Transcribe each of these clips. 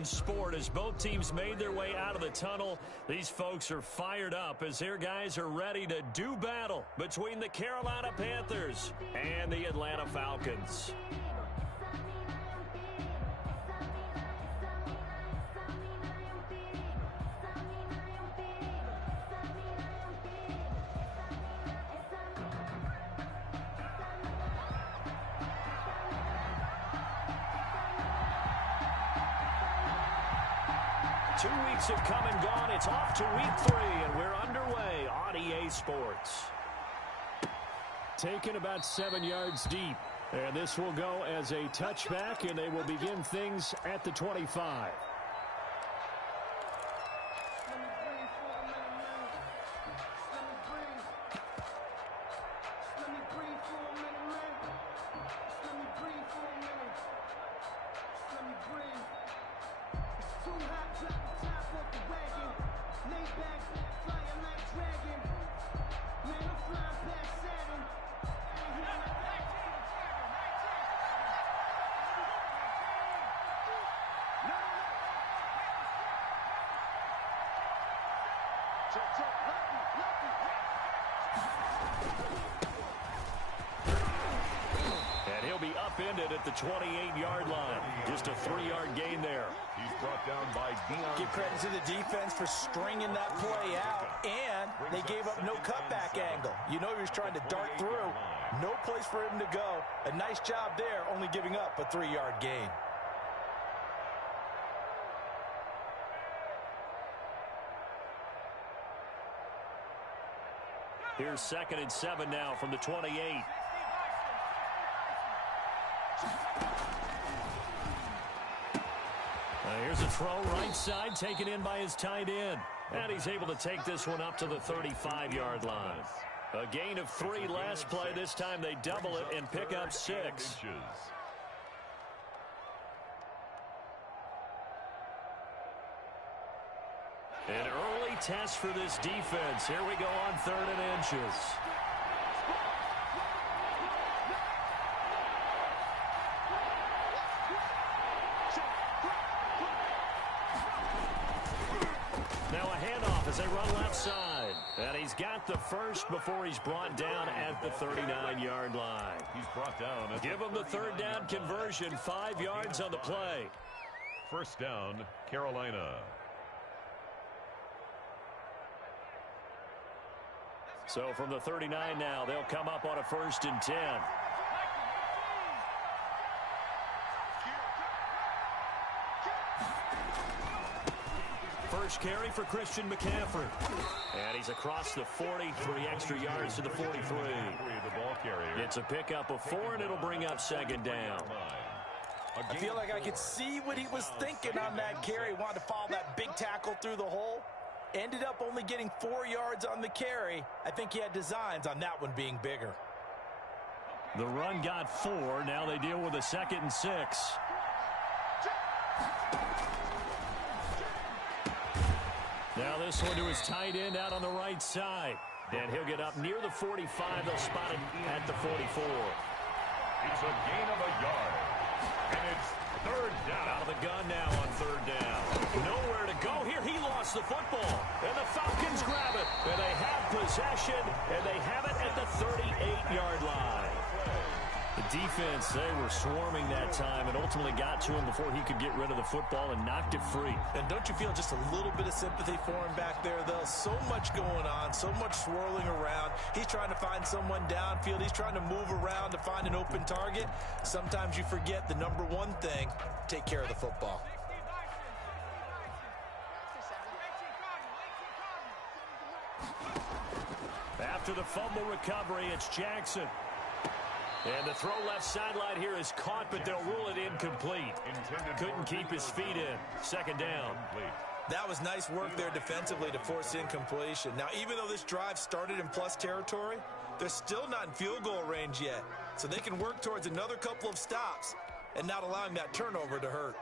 in sport as both teams made their way out of the tunnel. These folks are fired up as their guys are ready to do battle between the Carolina Panthers and the Atlanta Falcons. Two weeks have come and gone. It's off to week 3, and we're underway on EA Sports. Taken about 7 yards deep. And this will go as a touchback, and they will begin things at the 25. And he'll be upended at the 28-yard line. Just a 3-yard gain there. He's brought down by Dion. Give credit to the defense for stringing that play out, and they gave up no cutback angle. You know he was trying to dart through. No place for him to go. A nice job there, only giving up a 3-yard gain. Here's 2nd and 7 now from the 28. Here's a throw right side taken in by his tight end. And he's able to take this one up to the 35-yard line. A gain of 3 last play. This time they double it and pick up 6. An early test for this defense. Here we go on 3rd and inches. Now a handoff as they run left side. And he's got the first before he's brought down at the 39-yard line. He's brought down. Give him the 3rd down conversion. 5 yards on the play. 1st down, Carolina. So from the 39 now, they'll come up on a 1st and 10. First carry for Christian McCaffrey. And he's across the 40, 3 extra yards to the 43. The ball carrier. It's a pickup of 4, and it'll bring up 2nd down. I feel like I could see what he was thinking on that carry. Wanted to follow that big tackle through the hole. Ended up only getting 4 yards on the carry. I think he had designs on that one being bigger. The run got 4. Now they deal with a 2nd and 6. Now this one to his tight end out on the right side. And he'll get up near the 45. They'll spot him at the 44. It's a gain of a yard. And it's 3rd down. Out of the gun now on 3rd down. Nowhere to go here. He lost the football. And the Falcons grab it. And they have possession. And they have it at the 38-yard line. The defense, they were swarming that time and ultimately got to him before he could get rid of the football and knocked it free. And don't you feel just a little bit of sympathy for him back there, though? So much going on, so much swirling around. He's trying to find someone downfield. He's trying to move around to find an open target. Sometimes you forget the number one thing, take care of the football. After the fumble recovery, it's Jackson. And the throw left sideline here is caught, but they'll rule it incomplete. Couldn't keep his feet in. 2nd down. That was nice work there defensively to force incompletion. Now, even though this drive started in plus territory, they're still not in field goal range yet. So they can work towards another couple of stops and not allowing that turnover to hurt.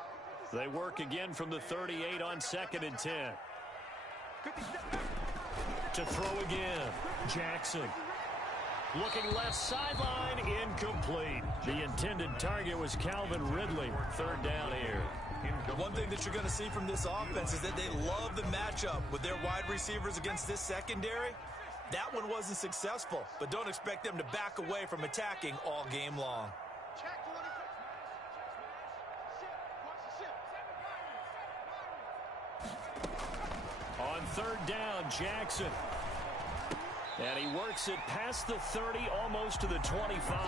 They work again from the 38 on 2nd and 10. To throw again, Jackson. Looking left sideline, incomplete. The intended target was Calvin Ridley. 3rd down here. One thing that you're going to see from this offense is that they love the matchup with their wide receivers against this secondary. That one wasn't successful, but don't expect them to back away from attacking all game long. On third down, Jackson. And he works it past the 30, almost to the 25.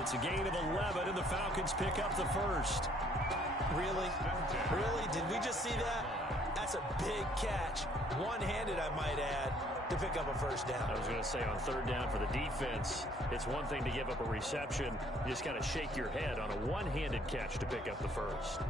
It's a gain of 11, and the Falcons pick up the first. Really? Really? Did we just see that? That's a big catch. One-handed, I might add, to pick up a first down. I was going to say on third down for the defense, it's one thing to give up a reception. You just got to shake your head on a one-handed catch to pick up the first.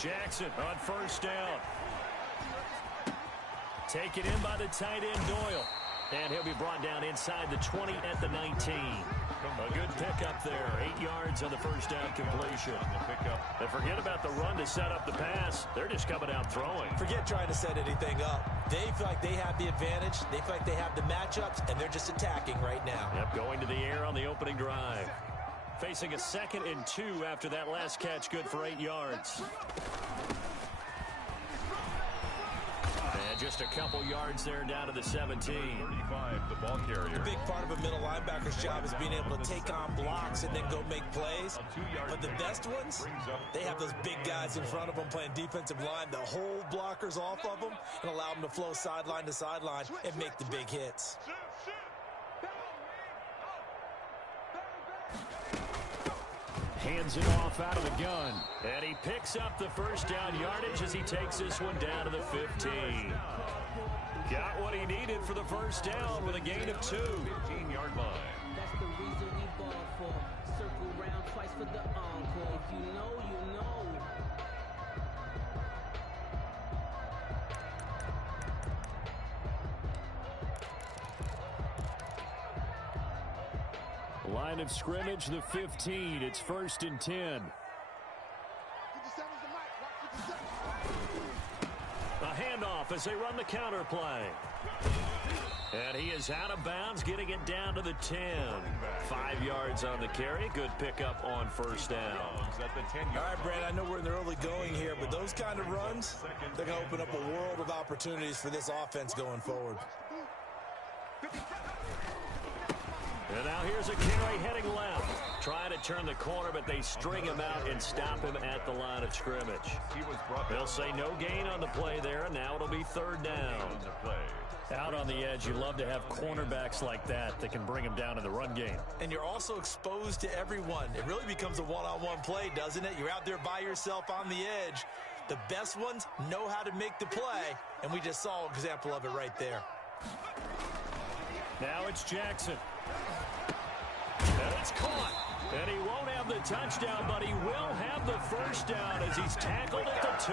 Jackson on first down. Taken in by the tight end, Doyle. And he'll be brought down inside the 20 at the 19. A good pickup there. 8 yards on the first down completion. And forget about the run to set up the pass. They're just coming out throwing. Forget trying to set anything up. They feel like they have the advantage. They feel like they have the matchups, and they're just attacking right now. Yep, going to the air on the opening drive. Facing a 2nd and 2 after that last catch, good for 8 yards. And just a couple yards there down to the 17. 35, the ball carrier. The big part of a middle linebacker's job is being able to take on blocks and then go make plays. But the best ones, they have those big guys in front of them playing defensive line that hold blockers off of them and allow them to flow sideline to sideline and make the big hits. Hands it off out of the gun. And he picks up the first down yardage as he takes this one down to the 15. Got what he needed for the first down with a gain of 2. 15-yard line. That's the reason we ball for. Circle round twice for the encore. If you know, you know. Line of scrimmage, the 15. It's 1st and 10. A handoff as they run the counter play. And he is out of bounds, getting it down to the 10. 5 yards on the carry. Good pickup on first down. All right, Brad, I know we're in the early going here, but those kind of runs, they're going to open up a world of opportunities for this offense going forward. And now here's a carry heading left. Trying to turn the corner, but they string him out and stop him at the line of scrimmage. They'll say no gain on the play there, and now it'll be 3rd down. Out on the edge, you love to have cornerbacks like that that can bring him down in the run game. And you're also exposed to everyone. It really becomes a one-on-one play, doesn't it? You're out there by yourself on the edge. The best ones know how to make the play, and we just saw an example of it right there. Now it's Jackson. And it's caught. And he won't have the touchdown, but he will have the first down as he's tackled at the 2.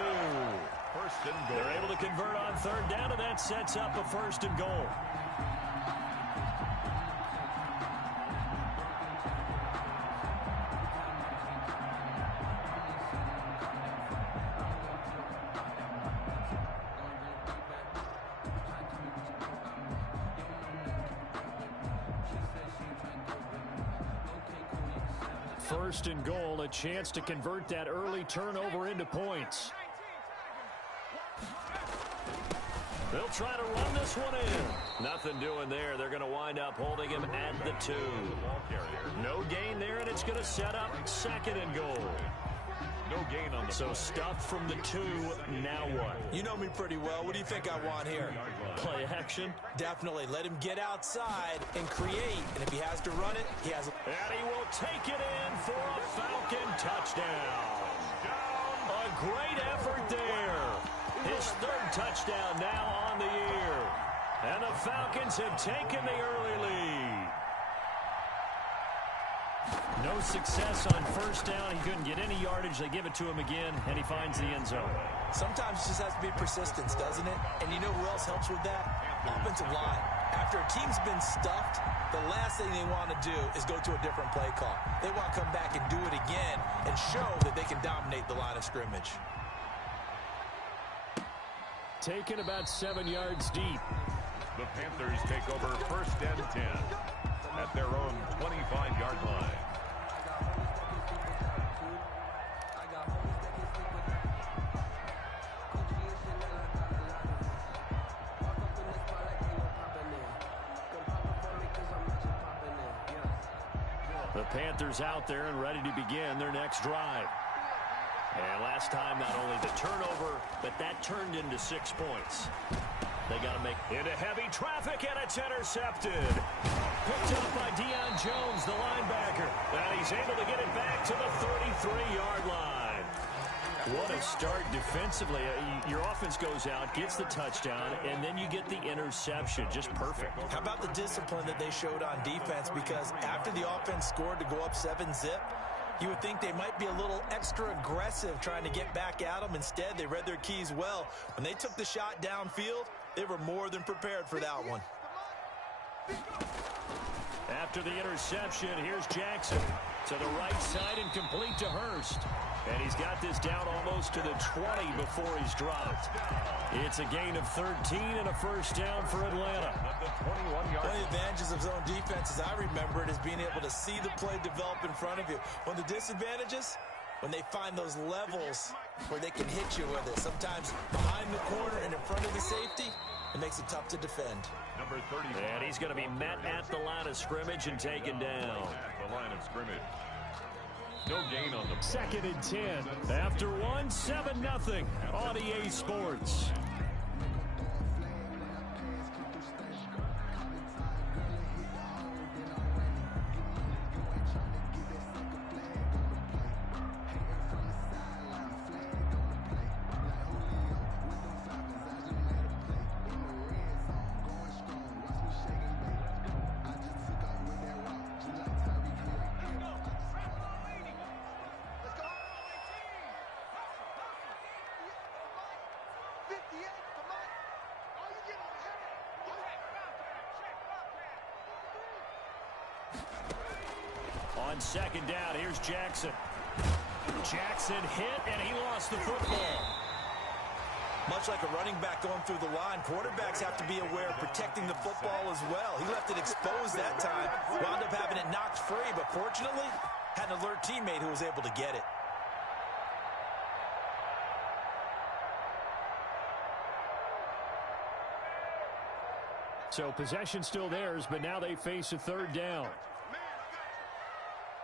First and goal. They're able to convert on 3rd down, and that sets up a 1st and goal. First and goal, a chance to convert that early turnover into points. They'll try to run this one in. Nothing doing there. They're going to wind up holding him at the 2. No gain there, and it's going to set up 2nd and goal. No gain on the So stuffed from the 2, now what? You know me pretty well. What do you think I want here? Play action. Definitely. Let him get outside and create. And if he has to run it, he has. And he will take it in for a Falcon touchdown. A great effort there. His 3rd touchdown now on the year. And the Falcons have taken the early lead. No success on first down. He couldn't get any yardage. They give it to him again, and he finds the end zone. Sometimes it just has to be persistence, doesn't it? And you know who else helps with that? Offensive line. After a team's been stuffed, the last thing they want to do is go to a different play call. They want to come back and do it again and show that they can dominate the line of scrimmage. Taken about 7 yards deep. The Panthers take over 1st and 10 at their own 25-yard line. The Panthers out there and ready to begin their next drive. And last time, not only the turnover, but that turned into 6 points. They got to make into heavy traffic, and it's intercepted. Picked up by Deion Jones, the linebacker. And he's able to get it back to the 33-yard line. What a start defensively. Your offense goes out, gets the touchdown, and then you get the interception. Just perfect. How about the discipline that they showed on defense? Because after the offense scored to go up 7-zip, you would think they might be a little extra aggressive trying to get back at them. Instead, they read their keys well. When they took the shot downfield, they were more than prepared for that one. After the interception, here's Jackson to the right side and complete to Hurst. And he's got this down almost to the 20 before he's dropped. It's a gain of 13 and a first down for Atlanta. One of the advantages of zone defense, as I remember it, is being able to see the play develop in front of you. One of the disadvantages, when they find those levels where they can hit you with it. Sometimes behind the corner and in front of the safety, it makes it tough to defend. Number 30. And he's going to be met at the line of scrimmage and taken down. At the line of scrimmage. No gain on the 2nd and 10. After 1, 7-0 on EA Sports. On 2nd down, here's Jackson. Jackson hit, and he lost the football. Much like a running back going through the line, quarterbacks have to be aware of protecting the football as well. He left it exposed that time, wound up having it knocked free, but fortunately, had an alert teammate who was able to get it. So possession still theirs, but now they face a 3rd down.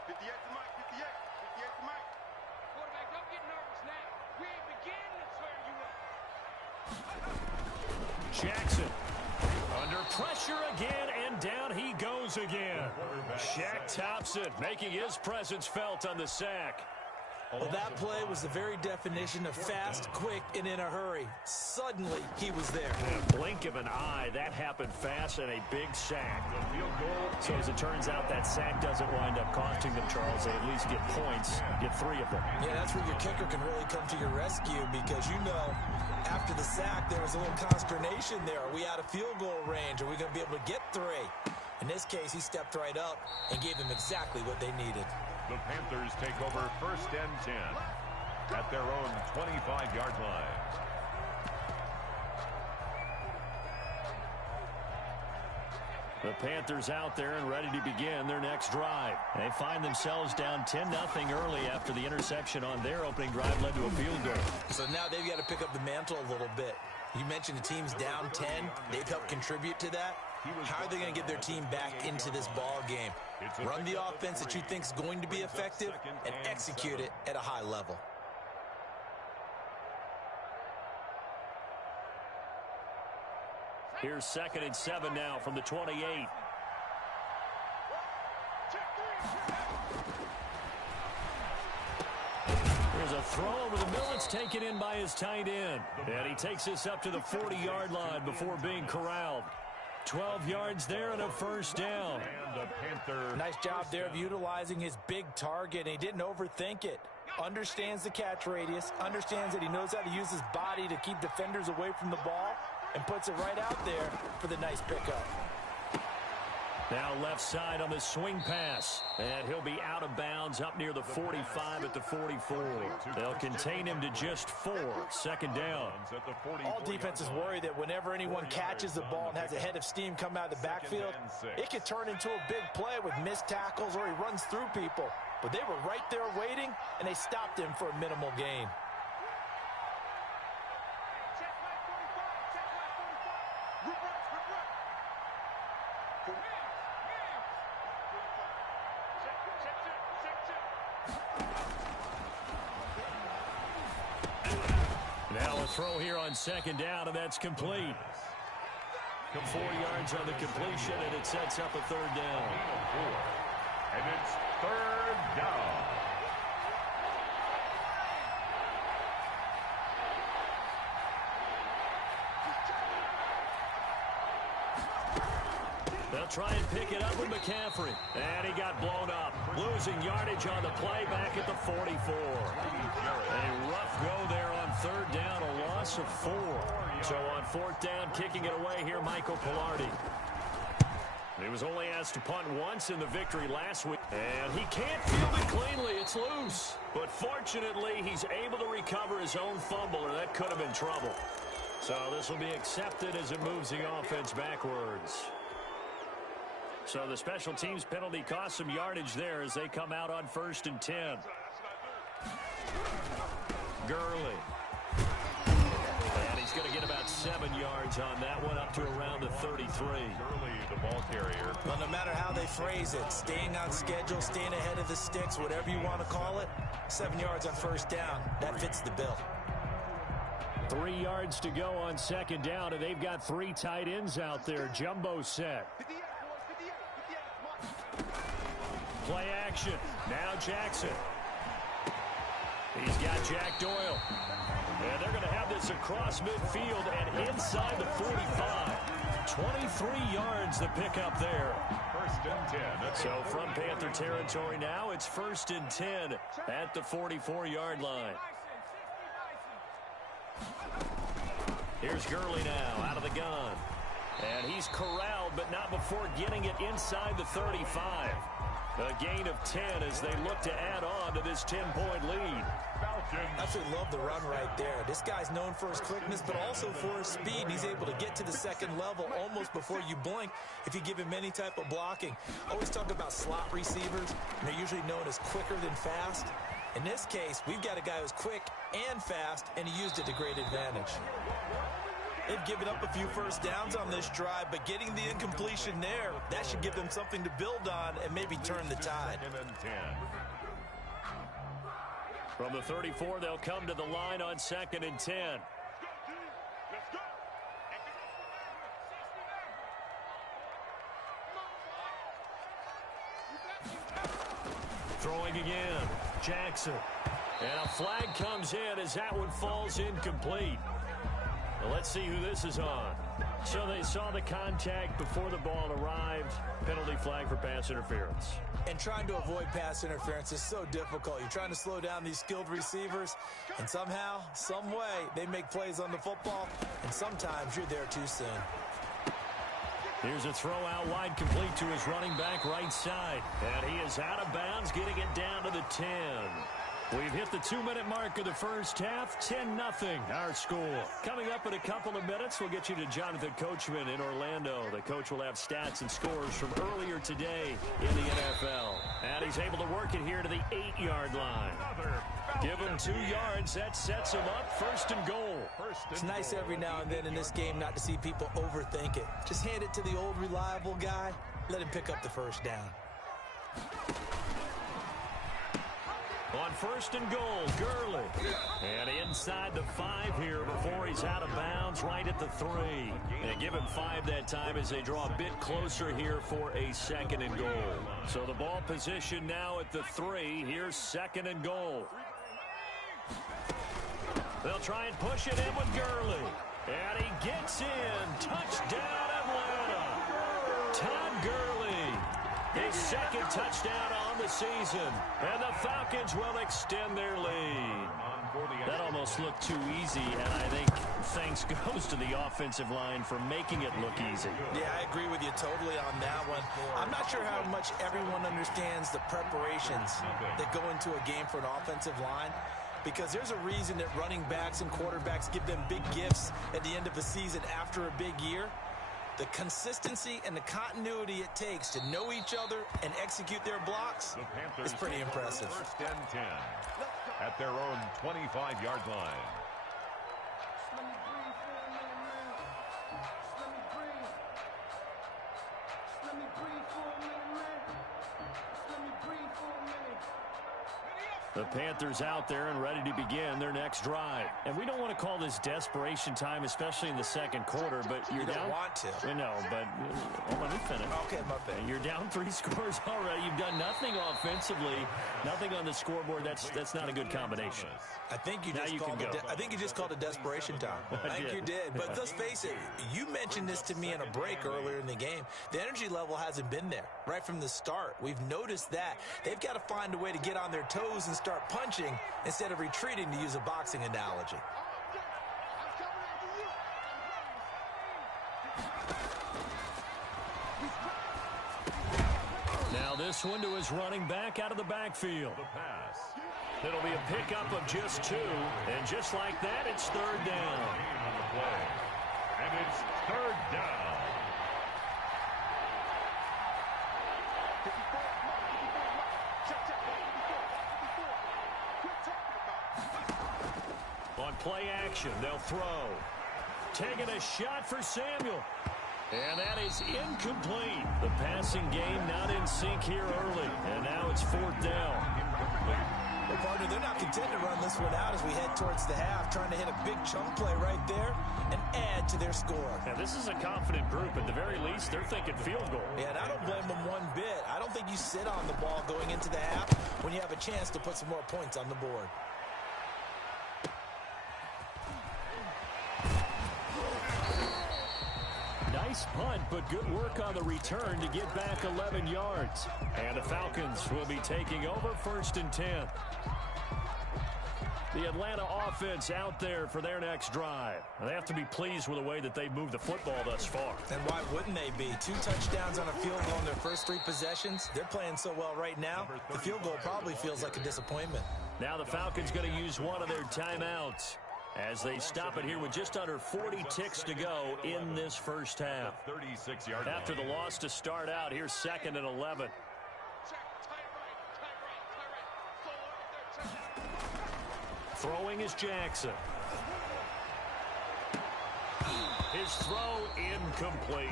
58 to Mike, 58 to Mike. Quarterback, don't get nervous now. We ain't beginning to swear you up. Jackson under pressure again, and down he goes again. Shaq Thompson making his presence felt on the sack. Well, that play was the very definition of fast, quick, and in a hurry. Suddenly, he was there. In a blink of an eye, that happened fast, and a big sack. So as it turns out, that sack doesn't wind up costing them, Charles. They at least get points, get 3 of them. Yeah, that's where your kicker can really come to your rescue because, you know, after the sack, there was a little consternation there. Are we out of field goal range? Are we going to be able to get 3? In this case, he stepped right up and gave them exactly what they needed. The Panthers take over 1st and 10 at their own 25-yard line. The Panthers out there and ready to begin their next drive. They find themselves down 10-0 early after the interception on their opening drive led to a field goal. So now they've got to pick up the mantle a little bit. You mentioned the team's down 10. They've helped contribute to that. How are they going to get their team back into this ball game? Run the offense that you think is going to be effective and execute it at a high level. Here's 2nd and 7 now from the 28. There's a throw over the middle. It's taken in by his tight end. And he takes this up to the 40-yard line before being corralled. 12 yards there and a first down. And the Panther. Nice job there of utilizing his big target. He didn't overthink it. Understands the catch radius. Understands that he knows how to use his body to keep defenders away from the ball. And puts it right out there for the nice pickup. Now left side on the swing pass. And he'll be out of bounds up near the 45 at the 44. They'll contain him to just 4. Second down. All defenses worry that whenever anyone catches the ball and has a head of steam come out of the backfield, it could turn into a big play with missed tackles or he runs through people. But they were right there waiting, and they stopped him for a minimal gain. Now a throw here on second down, and that's complete. 4 yards on the completion, and it sets up a third down. And it's third down. They'll try and pick it up with McCaffrey. And he got blown up. Losing yardage on the play back at the 44. A rough go there on third down, a loss of 4. So on fourth down, kicking it away here, Michael Pilardi. He was only asked to punt once in the victory last week. And he can't field it cleanly. It's loose. But fortunately, he's able to recover his own fumble, or that could have been trouble. So this will be accepted as it moves the offense backwards. So the special teams penalty cost some yardage there as they come out on 1st and 10. Gurley. And he's going to get about 7 yards on that one, up to around the 33. Gurley, the ball carrier. Well, no matter how they phrase it, staying on schedule, staying ahead of the sticks, whatever you want to call it, 7 yards on first down, that fits the bill. 3 yards to go on second down, and they've got 3 tight ends out there. Jumbo set. Play action. Now Jackson. He's got Jack Doyle. And they're going to have this across midfield and inside the 45. 23 yards to pick up there. 1st and 10. So from Panther territory now, it's 1st and 10 at the 44-yard line. Here's Gurley now out of the gun. And he's corralled, but not before getting it inside the 35. A gain of 10 as they look to add on to this 10-point lead. I actually love the run right there. This guy's known for his quickness, but also for his speed. He's able to get to the second level almost before you blink if you give him any type of blocking. I always talk about slot receivers, and they're usually known as quicker than fast. In this case, we've got a guy who's quick and fast, and he used it to great advantage. They've given up a few first downs on this drive, but getting the incompletion there, that should give them something to build on and maybe turn the tide. From the 34, they'll come to the line on 2nd and 10. Throwing again, Jackson. And a flag comes in as that one falls incomplete. Well, let's see who this is on. So they saw the contact before the ball arrived. Penalty flag for pass interference. And trying to avoid pass interference is so difficult. You're trying to slow down these skilled receivers, and somehow, some way, they make plays on the football, and sometimes you're there too soon. Here's a throw out wide, complete to his running back right side. And he is out of bounds, getting it down to the 10. We've hit the 2-minute mark of the first half. 10-0 our score. Coming up in a couple of minutes, we'll get you to Jonathan Coachman in Orlando. The coach will have stats and scores from earlier today in the NFL. And he's able to work it here to the 8-yard line. Give him 2 yards. That sets him up 1st and goal. It's nice every now and then in this game not to see people overthink it. Just hand it to the old reliable guy. Let him pick up the first down. On 1st and goal, Gurley. And inside the 5 here before he's out of bounds, right at the 3. And give him 5 that time as they draw a bit closer here for a 2nd and goal. So the ball position now at the 3. Here's 2nd and goal. They'll try and push it in with Gurley. And he gets in. Touchdown, Atlanta. Todd Gurley. His 2nd touchdown on the season. And the Falcons will extend their lead. That almost looked too easy, and I think thanks goes to the offensive line for making it look easy. Yeah, I agree with you totally on that one. I'm not sure how much everyone understands the preparations that go into a game for an offensive line, because there's a reason that running backs and quarterbacks give them big gifts at the end of the season after a big year. The consistency and the continuity it takes to know each other and execute their blocks is pretty impressive. First and 10 at their own 25-yard line. Let me breathe for a minute, man. Let me breathe. Let me breathe for a minute, man. Let me breathe for a minute. The Panthers out there and ready to begin their next drive. And we don't want to call this desperation time, especially in the second quarter, but you're You down. don't want to. I know, but let me finish. Okay, my bad. You're down 3 scores already. You've done nothing offensively, nothing on the scoreboard. That's not a good combination. I think you Now just you called can it. go. I think you just called it desperation time. I think did. you did. But let's face it. You mentioned this to me in a break earlier in the game. The energy level hasn't been there right from the start. We've noticed that they've got to find a way to get on their toes and start punching instead of retreating, to use a boxing analogy. Now this one to his running back out of the backfield. The pass. It'll be a pickup of just 2, and just like that, it's third down. On the play. And it's third down. On play action, they'll throw. Taking a shot for Samuel. And that is incomplete. The passing game not in sync here early. And now it's fourth down. Well, partner, they're not content to run this one out as we head towards the half, trying to hit a big chunk play right there and add to their score. Now, this is a confident group. At the very least, they're thinking field goal. Yeah, and I don't blame them one bit. I don't think you sit on the ball going into the half when you have a chance to put some more points on the board. Nice punt, but good work on the return to get back 11 yards. And the Falcons will be taking over first and 10. The Atlanta offense out there for their next drive. They have to be pleased with the way that they've moved the football thus far. And why wouldn't they be? 2 touchdowns on a field goal in their first 3 possessions. They're playing so well right now, the field goal probably feels like a disappointment. Now the Falcons going to use one of their timeouts as they stop it here with just under 40 ticks to go in this first half. 36-yard line. After the loss to start out, here's 2nd and 11. Throwing is Jackson. His throw incomplete.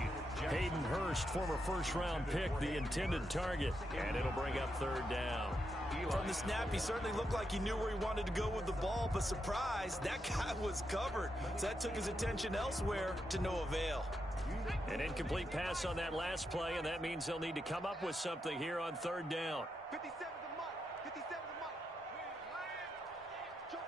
Hayden Hurst, former first-round pick, the intended target, and it'll bring up third down. From the snap, he certainly looked like he knew where he wanted to go with the ball, but surprise, that guy was covered. So that took his attention elsewhere to no avail. An incomplete pass on that last play, and that means they'll need to come up with something here on third down. 57's a mark. 57's a mark. Jump.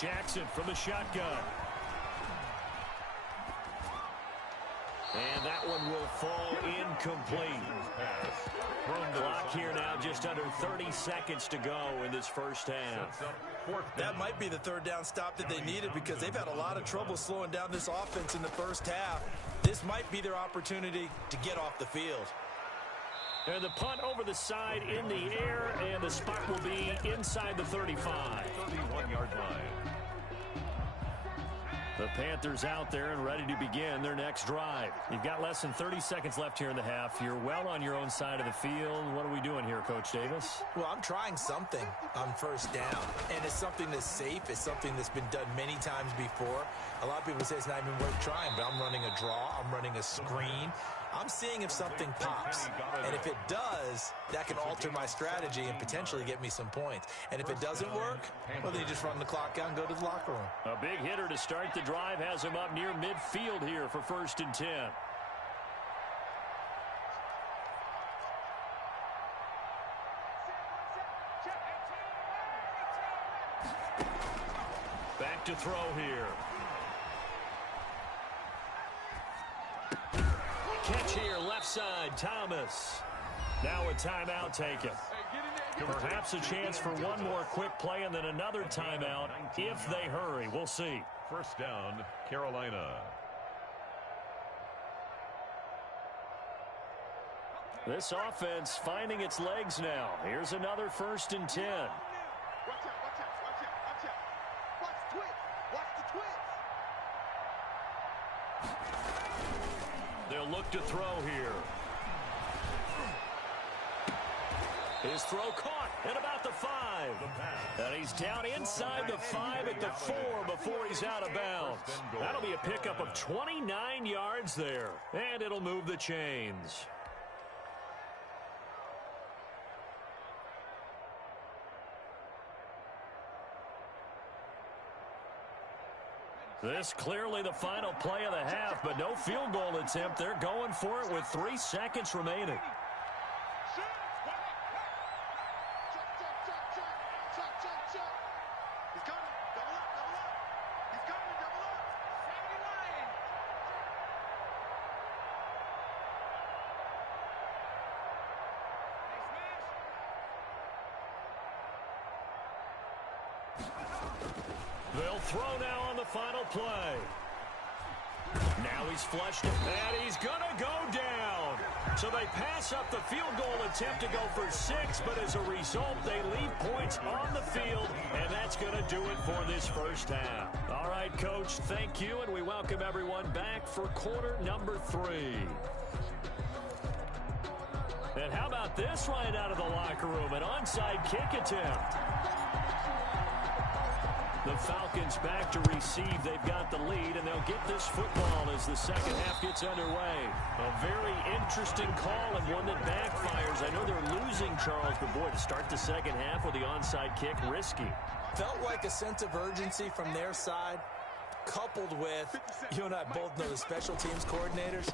Jackson from the shotgun. And that one will fall incomplete. Clock here now, just under 30 seconds to go in this first half. That might be the third down stop that they needed because they've had a lot of trouble slowing down this offense in the first half. This might be their opportunity to get off the field. And the punt over the side in the air, and the spot will be inside the 35. 31-yard line. The Panthers out there and ready to begin their next drive. You've got less than 30 seconds left here in the half. You're well on your own side of the field. What are we doing here, Coach Davis? Well, I'm trying something on first down, and it's something that's safe. It's something that's been done many times before. A lot of people say it's not even worth trying, but I'm running a draw. I'm running a screen. I'm seeing if something pops, and if it does, that can alter my strategy and potentially get me some points. And if it doesn't work, well, then you just run the clock out and go to the locker room. A big hitter to start the drive has him up near midfield here for first and 10. Back to throw here. Catch here, left side, Thomas. Now a timeout taken. Perhaps a chance for one more quick play and then another timeout if they hurry. We'll see. First down, Carolina. This offense finding its legs now. Here's another 1st and 10. Watch out, watch out, watch out, watch out. Watch the twist. Watch the twist. They'll look to throw here. His throw caught at about the 5. And he's down inside the 5 at the 4 before he's out of bounds. That'll be a pickup of 29 yards there. And it'll move the chains. This clearly the final play of the half, but no field goal attempt. They're going for it with 3 seconds remaining. They'll throw now on the final play. Now he's flushed it, and he's going to go down. So they pass up the field goal attempt to go for 6, but as a result, they leave points on the field, and that's going to do it for this first half. All right, Coach, thank you, and we welcome everyone back for quarter number 3. And how about this right out of the locker room, an onside kick attempt. The Falcons back to receive. They've got the lead, and they'll get this football as the second half gets underway. A very interesting call and one that backfires. I know they're losing, Charles, but boy, to start the second half with the onside kick, risky. Felt like a sense of urgency from their side, coupled with, you and I both know the special teams coordinators.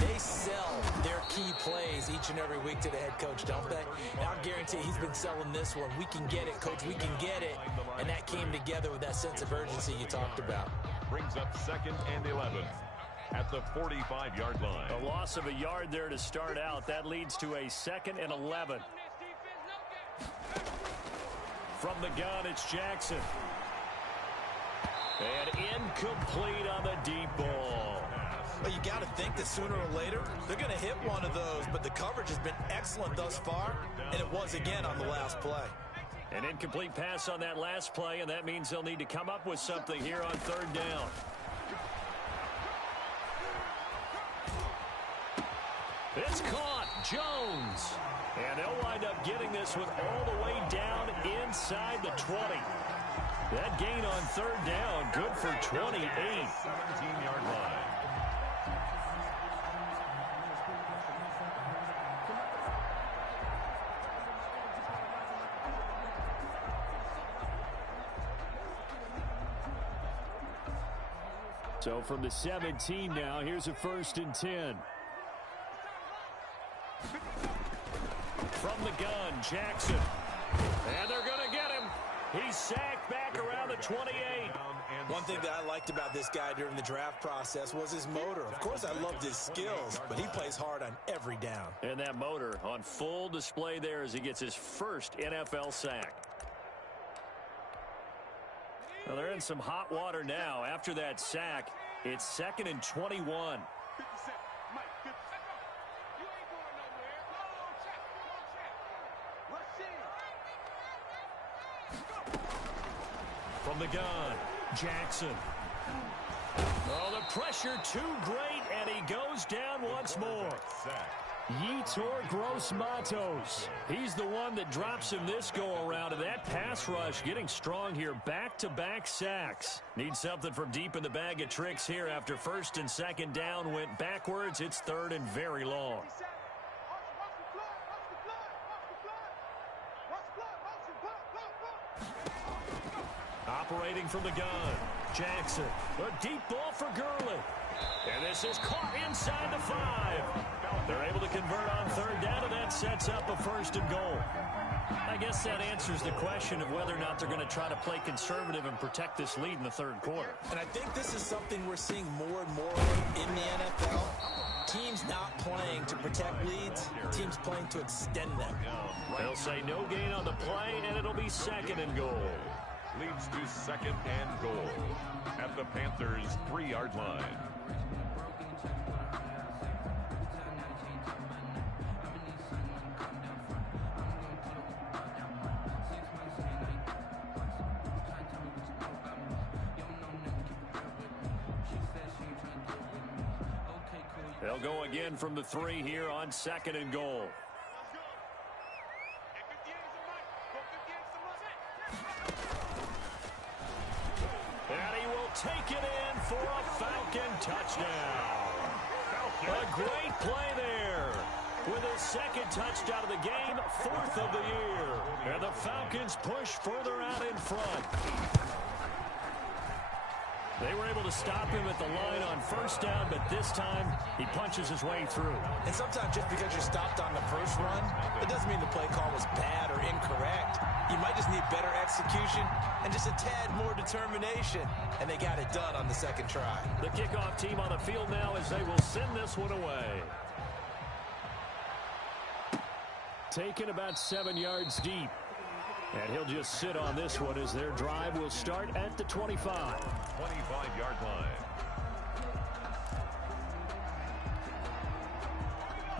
They sell their key plays each and every week to the head coach, don't they? And I'll guarantee he's been selling this one. We can get it, Coach. We can get it. And that came together with that sense of urgency you talked about. Brings up 2nd and 11 at the 45-yard line. A loss of a yard there to start out. That leads to a 2nd and 11. From the gun, it's Jackson. And incomplete on the deep ball. Well, you got to think that sooner or later, they're going to hit one of those, but the coverage has been excellent thus far, and it was again on the last play. An incomplete pass on that last play, and that means they'll need to come up with something here on 3rd down. It's caught. Jones. And they'll wind up getting this one all the way down inside the 20. That gain on 3rd down, good for 28. 17-yard line. So from the 17 now, here's a 1st and 10. From the gun, Jackson. And they're going to get him. He's sacked back around the 28. One thing that I liked about this guy during the draft process was his motor. Of course, I loved his skills, but he plays hard on every down. And that motor on full display there as he gets his first NFL sack. Well, they're in some hot water now. After that sack, it's 2nd and 21. From the gun, Jackson. Oh, the pressure too great, and he goes down once more. Yetur Gross-Matos. He's the one that drops him this go-around, and that pass rush getting strong here. Back-to-back sacks. Need something from deep in the bag of tricks here after 1st and 2nd down went backwards. It's 3rd and very long. Operating from the gun, Jackson. A deep ball for Gurley. And this is caught inside the 5. They're able to convert on 3rd down, and that's sets up a 1st and goal. I guess that answers the question of whether or not they're going to try to play conservative and protect this lead in the 3rd quarter. And I think this is something we're seeing more and more in the NFL. Teams not playing to protect leads, teams playing to extend them. They'll say no gain on the play, and it'll be 2nd and goal. Leads to 2nd and goal at the Panthers' 3-yard line. They'll go again from the 3 here on 2nd and goal. And he will take it in for a Falcon touchdown. A great play there. With his 2nd touchdown of the game, 4th of the year. And the Falcons push further out in front. They were able to stop him at the line on 1st down, but this time he punches his way through. And sometimes just because you're stopped on the first run, it doesn't mean the play call was bad or incorrect. You might just need better execution and just a tad more determination. And they got it done on the 2nd try. The kickoff team on the field now as they will send this one away. Taken about 7 yards deep. And he'll just sit on this one as their drive will start at the 25. 25-yard line.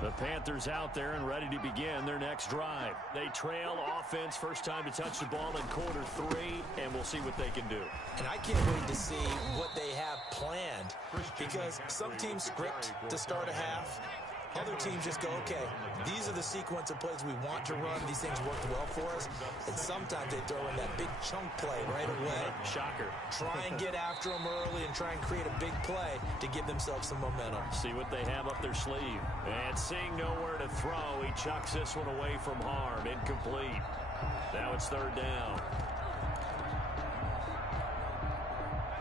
The Panthers out there and ready to begin their next drive. They trail offense, first time to touch the ball in quarter 3, and we'll see what they can do. And I can't wait to see what they have planned, because some teams script to start a half. Other teams just go, okay, these are the sequence of plays we want to run. These things worked well for us. And sometimes they throw in that big chunk play right away. Shocker. Try and get after them early and try and create a big play to give themselves some momentum. See what they have up their sleeve. And seeing nowhere to throw, he chucks this one away from harm. Incomplete. Now it's 3rd down.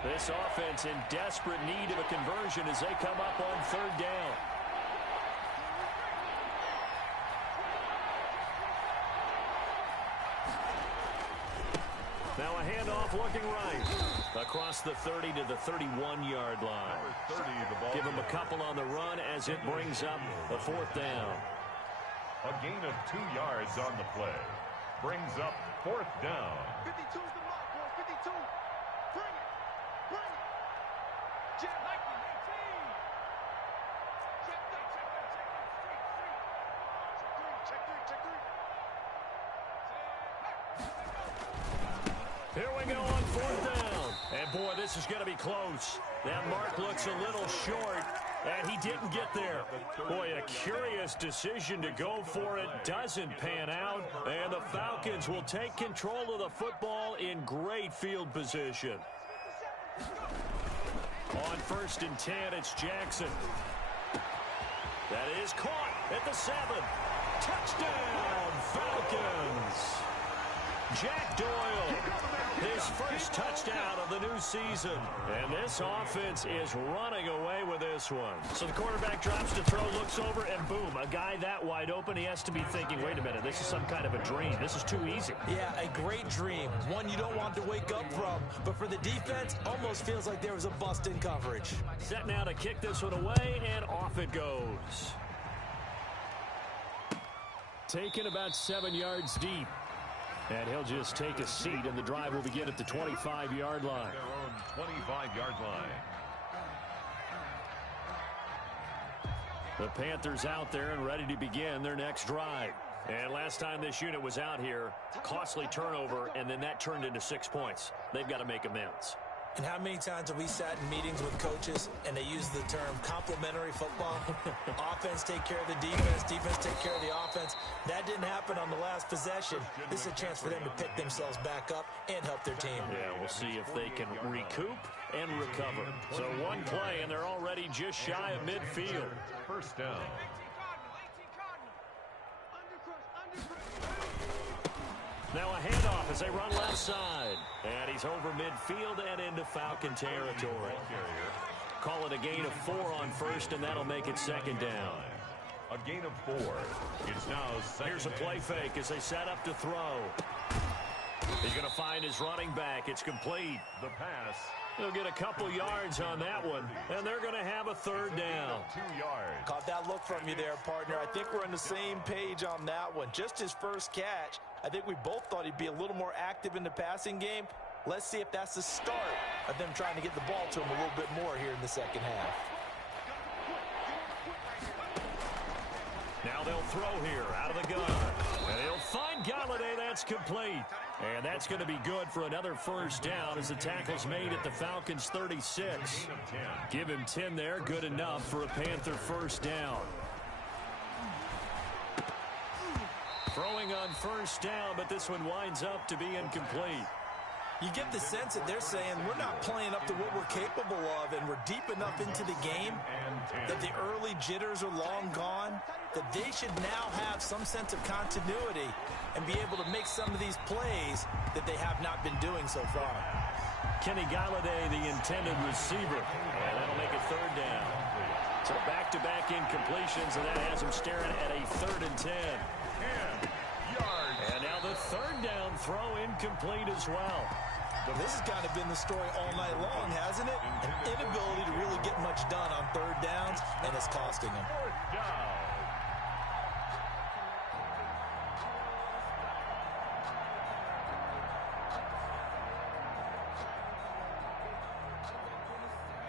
This offense in desperate need of a conversion as they come up on 3rd down. Now a handoff looking right. Across the 30 to the 31-yard line. 30, the ball. Give him a couple on the run as it brings up a 4th down. A gain of 2 yards on the play. Brings up 4th down. 52's the mark, boys. 52. Bring it. Bring it. Jet Lightning, 18. Check that. Check 3. Check 3. Here we go on 4th down. And boy, this is going to be close. That mark looks a little short, and he didn't get there. Boy, a curious decision to go for it. Doesn't pan out, and the Falcons will take control of the football in great field position. On 1st and 10, it's Jackson. That is caught at the 7. Touchdown, Falcons. Jack Doyle, his first touchdown of the new season. And this offense is running away with this one. So the quarterback drops to throw, looks over, and boom, a guy that wide open, he has to be thinking, wait a minute, this is some kind of a dream. This is too easy. Yeah, a great dream. One you don't want to wake up from. But for the defense, almost feels like there was a bust in coverage. Set now to kick this one away, and off it goes. Taken about 7 yards deep. And he'll just take a seat, and the drive will begin at the 25-yard line. Their own 25-yard line. The Panthers out there and ready to begin their next drive. And last time this unit was out here, costly turnover, and then that turned into 6 points. They've got to make amends. And how many times have we sat in meetings with coaches and they use the term complementary football? Offense take care of the defense, defense take care of the offense. That didn't happen on the last possession. This is a chance for them to pick themselves back up and help their team. Yeah, we'll see if they can recoup and recover. So one play, and they're already just shy of midfield. 1st down. Now a handoff as they run left side. And he's over midfield and into Falcon territory. Call it a gain of 4 on 1st, and that'll make it 2nd down. A gain of 4. It's now second. Here's a play fake as they set up to throw. He's going to find his running back. It's complete. The pass. He'll get a couple yards on that one, and they're going to have a third down. 2 yards. Caught that look from you there, partner. I think we're on the same page on that one. Just his first catch. I think we both thought he'd be a little more active in the passing game. Let's see if that's the start of them trying to get the ball to him a little bit more here in the second half. Now they'll throw here out of the gun. And he'll find Galladay. That's complete. And that's going to be good for another first down as the tackle's made at the Falcons' 36. Give him 10 there. Good enough for a Panther first down. Throwing on first down, but this one winds up to be incomplete. You get the sense that they're saying we're not playing up to what we're capable of, and we're deep enough into the game that the early jitters are long gone, that they should now have some sense of continuity and be able to make some of these plays that they have not been doing so far. Kenny Galladay, the intended receiver, and that'll make it third down. So back-to-back incompletions, and that has him staring at a 3rd and 10. 10 yards. And now the third down throw incomplete as well. This has kind of been the story all night long, hasn't it? An inability to really get much done on third downs, and it's costing them. 4th down.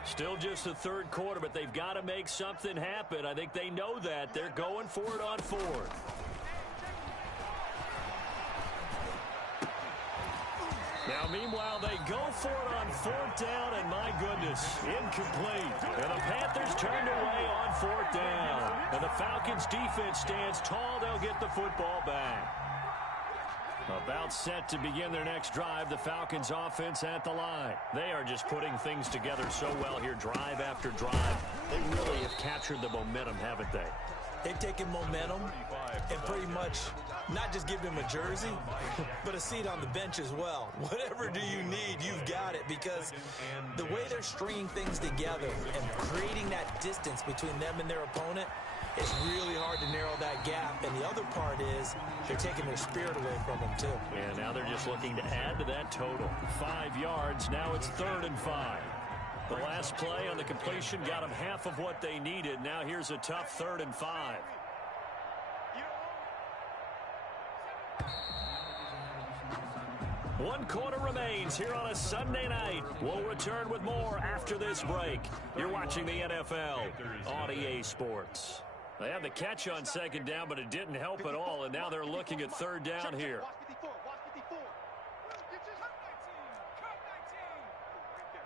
Still just the third quarter, but they've got to make something happen. I think they know that. They're going for it on 4th. Now, meanwhile, they go for it on 4th down, and my goodness, incomplete. And the Panthers turned away on 4th down. And the Falcons' defense stands tall. They'll get the football back. About set to begin their next drive, the Falcons' offense at the line. They are just putting things together so well here, drive after drive. They really have captured the momentum, haven't they? They've taken momentum and pretty much not just given him a jersey, but a seat on the bench as well. Whatever do you need, you've got it, because the way they're stringing things together and creating that distance between them and their opponent, it's really hard to narrow that gap. And the other part is they're taking their spirit away from them, too. And now they're just looking to add to that total. 5 yards. Now it's 3rd and 5. The last play on the completion got them half of what they needed. Now here's a tough 3rd and 5. One quarter remains here on a Sunday night. We'll return with more after this break. You're watching the NFL on EA Sports. They had the catch on 2nd down, but it didn't help at all, and now they're looking at 3rd down here. Watch 54. Watch 54.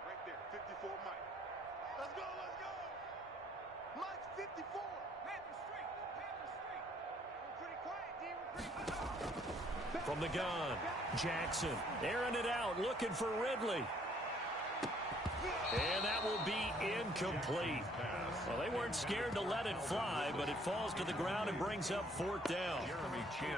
Right there. 54, Mike. Let's go. Mike's 54. Panther Street. We're pretty quiet, D. We're pretty. From the gun, Jackson airing it out, looking for Ridley. And that will be incomplete. Well, they weren't scared to let it fly, but it falls to the ground and brings up 4th down.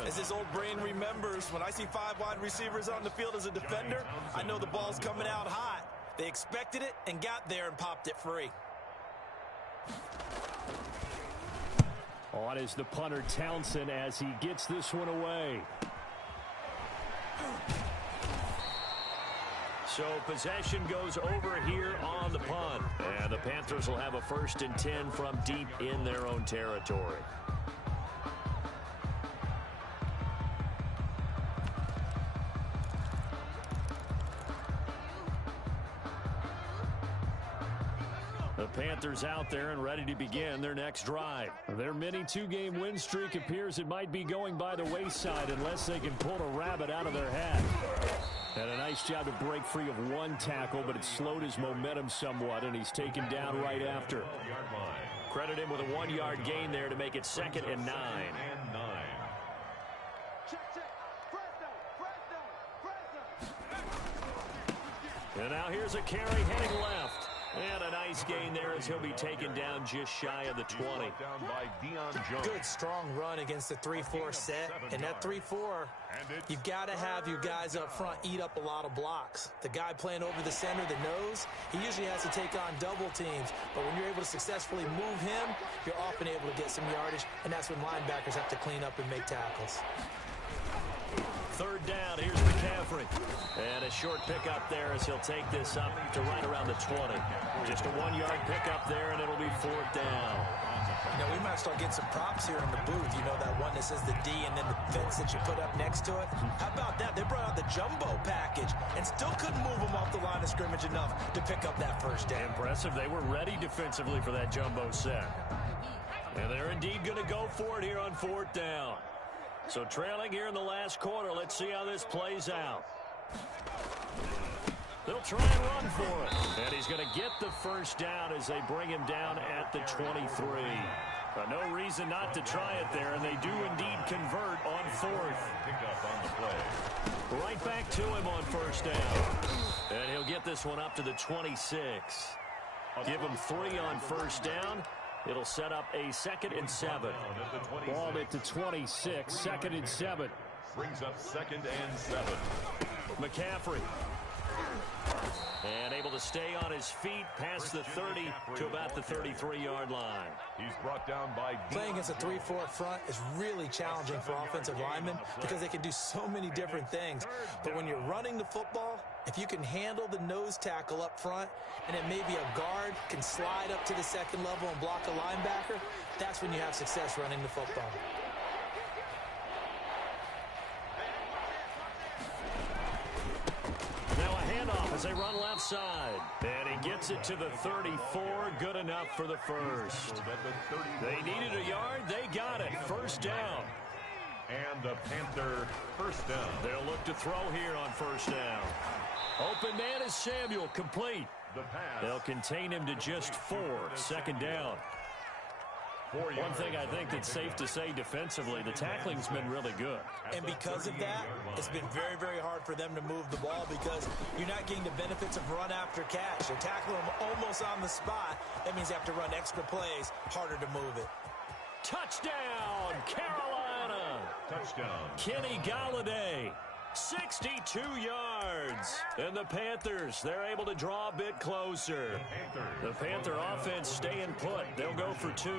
As his old brain remembers, when I see 5 wide receivers on the field as a defender, I know the ball's coming out hot. They expected it and got there and popped it free. On is the punter Townsend as he gets this one away. So possession goes over here on the punt. And the Panthers will have a 1st and 10 from deep in their own territory. The Panthers out there and ready to begin their next drive. Their mini 2-game win streak appears it might be going by the wayside unless they can pull a rabbit out of their hat. And a nice job to break free of one tackle, but it slowed his momentum somewhat, and he's taken down right after. Credit him with a 1-yard gain there to make it 2nd and 9. And now here's a carry heading left. And a nice gain there as he'll be taken down just shy of the 20. Down by Deion Jones. Good, strong run against the 3-4 set. And that 3-4, you've got to have your guys up front eat up a lot of blocks. The guy playing over the center, the nose, he usually has to take on double teams. But when you're able to successfully move him, you're often able to get some yardage, and that's when linebackers have to clean up and make tackles. Third down, here's McCaffrey. And a short pickup there as he'll take this up to right around the 20. Just a 1-yard pickup there, and it'll be fourth down. You know, we might start getting some props here in the booth. You know, that one that says the D and then the fence that you put up next to it? How about that? They brought out the jumbo package and still couldn't move them off the line of scrimmage enough to pick up that first down. Impressive. They were ready defensively for that jumbo set. And they're indeed going to go for it here on fourth down. So trailing here in the last quarter. Let's see how this plays out. They'll try and run for it. And he's going to get the first down as they bring him down at the 23. No reason not to try it there, and they do indeed convert on fourth. Pick up on the play. Right back to him on first down. And he'll get this one up to the 26. Give him 3 on first down. It'll set up a 2nd and 7. Ball at the 26, 2nd and 7. Brings up 2nd and 7. McCaffrey. And able to stay on his feet past the 30 to about the 33-yard line. He's brought down by Playing against a 3-4 front is really challenging for offensive linemen because they can do so many different things. But when you're running the football, if you can handle the nose tackle up front and then maybe a guard can slide up to the second level and block a linebacker, that's when you have success running the football. Now a handoff as they run left side. And he gets it to the 34. Good enough for the first. They needed a yard. They got it. First down. And the Panther first down. They'll look to throw here on first down. Open man is Samuel. Complete. The pass. They'll contain him to just 4. Second down. One thing I think that's safe to say defensively, the tackling's been really good. And because of that, it's been very, very hard for them to move the ball because you're not getting the benefits of run after catch. They're tackling them almost on the spot. That means they have to run extra plays, harder to move it. Touchdown, Carolina! Touchdown. Kenny Galladay, 62 yards. And the Panthers, they're able to draw a bit closer. The Panther offense staying put. They'll go for 2.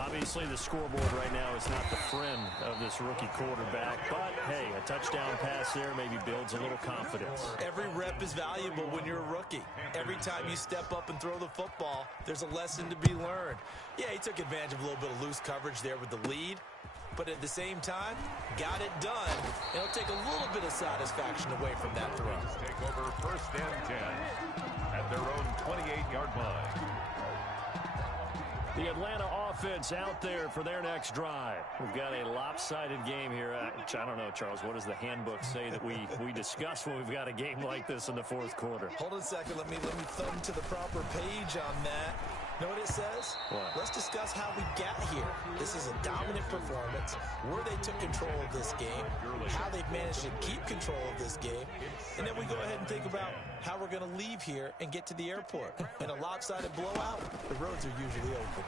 Obviously, the scoreboard right now is not the friend of this rookie quarterback. But, hey, a touchdown pass there maybe builds a little confidence. Every rep is valuable when you're a rookie. Every time you step up and throw the football, there's a lesson to be learned. Yeah, he took advantage of a little bit of loose coverage there with the lead. But at the same time, got it done. It'll take a little bit of satisfaction away from that throw. Take over first and 10 at their own 28-yard line. The Atlanta offense out there for their next drive. We've got a lopsided game here. I don't know, Charles, what does the handbook say that we discuss when we've got a game like this in the fourth quarter? Hold on a second. Let me thumb to the proper page on that. Know what it says? What? Let's discuss how we got here. This is a dominant performance, where they took control of this game, how they've managed to keep control of this game, and then we go ahead and think about how we're going to leave here and get to the airport. In a lopsided blowout, the roads are usually open.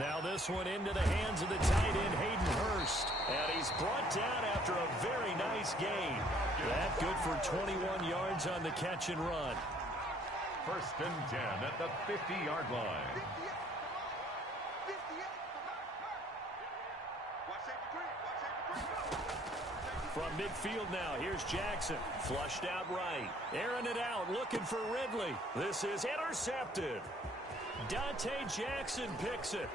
Now this one into the hands of the tight end, Hayden Hurst. And he's brought down after a very nice gain. That good for 21 yards on the catch and run. First and 10 at the 50-yard line. From midfield now, here's Jackson. Flushed out right. Airing it out, looking for Ridley. This is intercepted. Dante Jackson picks it.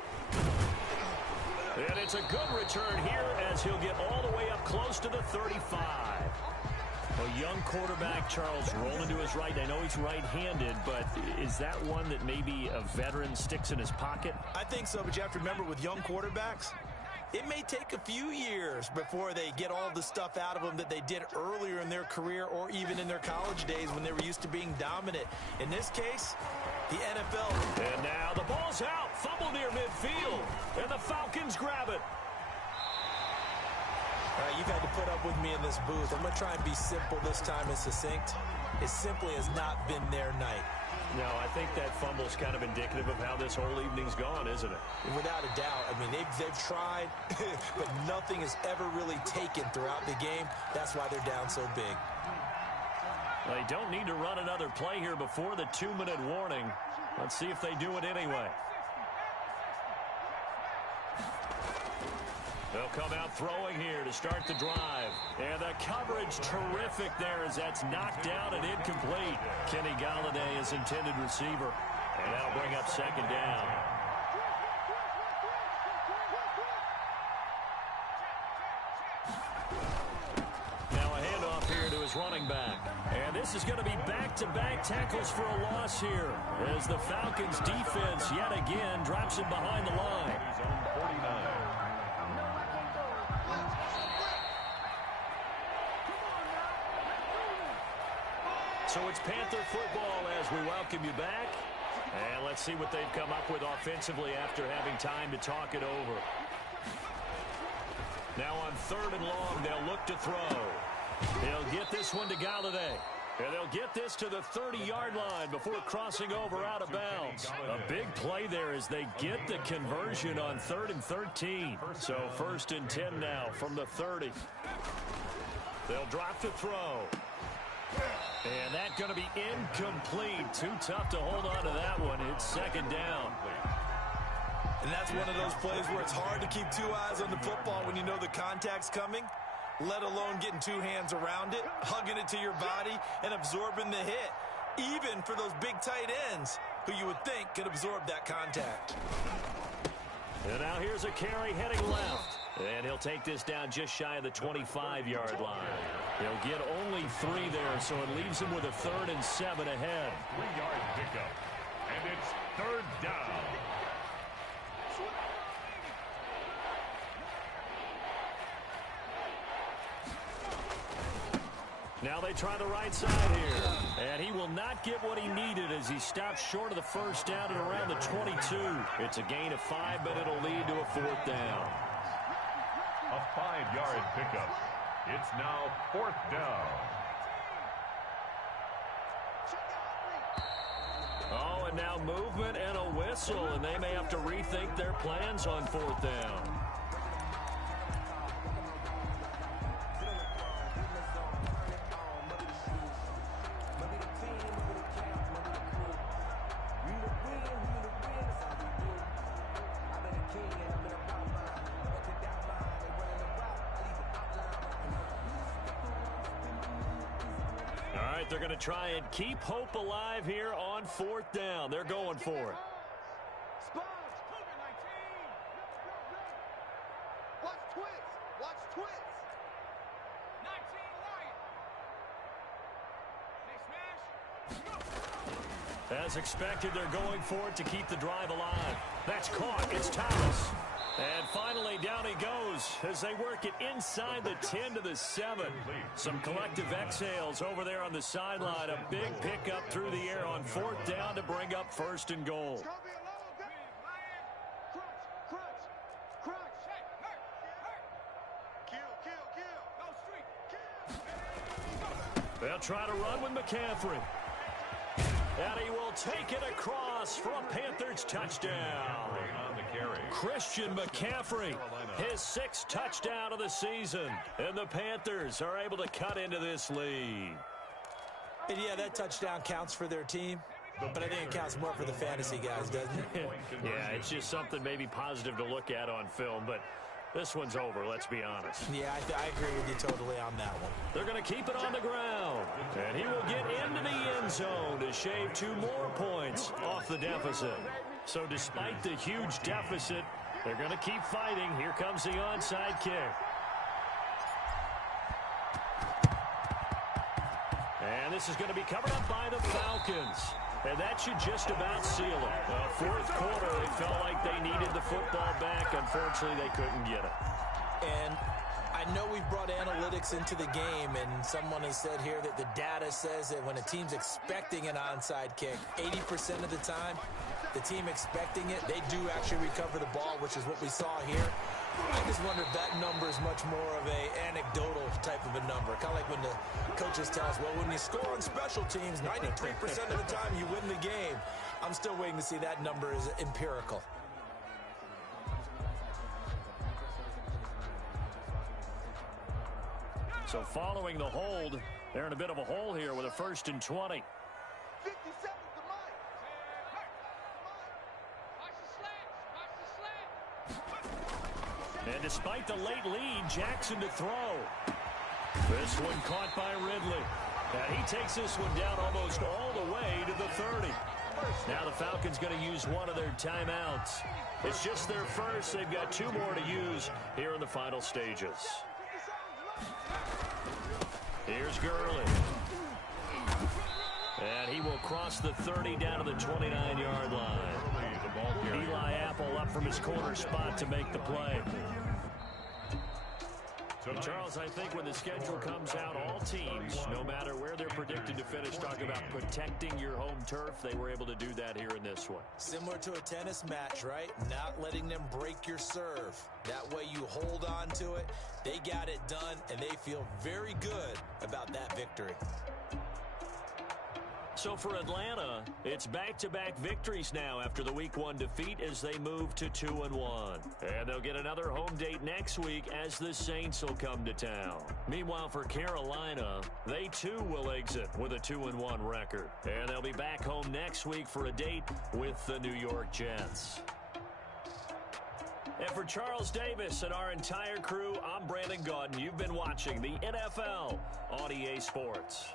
And it's a good return here as he'll get all the way up close to the 35. A young quarterback, Charles, rolling to his right. I know he's right-handed, but is that one that maybe a veteran sticks in his pocket? I think so, but you have to remember with young quarterbacks, it may take a few years before they get all the stuff out of them that they did earlier in their career or even in their college days when they were used to being dominant. In this case, the NFL. And now the ball's out. Fumble near midfield. And the Falcons grab it. You've had to put up with me in this booth. I'm going to try and be simple this time and succinct. It simply has not been their night. No, I think that fumble's kind of indicative of how this whole evening's gone, isn't it? Without a doubt. I mean, they've tried, but nothing is ever really taken throughout the game. That's why they're down so big. They don't need to run another play here before the 2-minute warning. Let's see if they do it anyway. They'll come out throwing here to start the drive. And the coverage terrific there as that's knocked down and incomplete. Kenny Galladay is intended receiver. And that'll bring up second down. Now a handoff here to his running back. And this is going to be back-to-back tackles for a loss here as the Falcons defense yet again drops him behind the line. Zone 49. So it's Panther football as we welcome you back. And let's see what they've come up with offensively after having time to talk it over. Now on 3rd and long, they'll look to throw. They'll get this one to Galladay. And they'll get this to the 30-yard line before crossing over out of bounds. A big play there as they get the conversion on 3rd and 13. So 1st and 10 now from the 30. They'll drop to throw. And that's going to be incomplete. Too tough to hold on to that one. It's second down. And that's one of those plays where it's hard to keep two eyes on the football when you know the contact's coming, let alone getting two hands around it, hugging it to your body, and absorbing the hit, even for those big tight ends who you would think could absorb that contact. And now here's a carry heading left. And he'll take this down just shy of the 25-yard line. He'll get only 3 there, so it leaves him with a 3rd and 7 ahead. 3-yard pickup. And it's 3rd down. Now they try the right side here. And he will not get what he needed as he stops short of the 1st down at around the 22. It's a gain of 5, but it'll lead to a 4th down. A 5-yard pickup. It's now 4th down. Oh, and now movement and a whistle, and they may have to rethink their plans on 4th down. They're going to try and keep hope alive here on 4th down. They're going for it. Watch twist. Watch twist. 19 Lion. As expected, they're going for it to keep the drive alive. That's caught. It's Thomas. And finally, down he goes as they work it inside the 10 to the 7. Some collective exhales over there on the sideline. A big pickup through the air on 4th down to bring up 1st and goal. They'll try to run with McCaffrey. And he will take it across for a Panthers touchdown. Christian McCaffrey, his 6th touchdown of the season. And the Panthers are able to cut into this lead. And yeah, that touchdown counts for their team, but I think it counts more for the fantasy guys, doesn't it? Yeah, it's just something maybe positive to look at on film, but this one's over, let's be honest. Yeah, I agree with you totally on that one. They're going to keep it on the ground. And he will get into the end zone to shave 2 more points off the deficit. So despite the huge deficit, they're going to keep fighting. Here comes the onside kick. And this is going to be covered up by the Falcons. And that should just about seal it. 4th quarter, they felt like they needed the football back. Unfortunately, they couldn't get it. And I know we've brought analytics into the game, and someone has said here that the data says that when a team's expecting an onside kick, 80% of the time, the team expecting it, they do actually recover the ball, which is what we saw here. I just wonder if that number is much more of a anecdotal type of a number. Kind of like when the coaches tell us, well, when you score on special teams, 93% of the time you win the game. I'm still waiting to see that number is empirical. So following the hold, they're in a bit of a hole here with a 1st and 20. 50 seconds to Mike. And despite the late lead, Jackson to throw. This one caught by Ridley. And he takes this one down almost all the way to the 30. Now the Falcons going to use one of their timeouts. It's just their first. They've got 2 more to use here in the final stages. Here's Gurley. And he will cross the 30 down to the 29-yard line. Eli Apple up from his corner spot to make the play. And Charles, I think when the schedule comes out, all teams, no matter where they're predicted to finish, talk about protecting your home turf. They were able to do that here in this one. Similar to a tennis match, right? Not letting them break your serve. That way you hold on to it. They got it done, and they feel very good about that victory. So for Atlanta, it's back-to-back victories now after the Week 1 defeat as they move to 2-1. And they'll get another home date next week as the Saints will come to town. Meanwhile, for Carolina, they too will exit with a 2-1 record. And they'll be back home next week for a date with the New York Jets. And for Charles Davis and our entire crew, I'm Brandon Gaudin. You've been watching the NFL on EA Sports.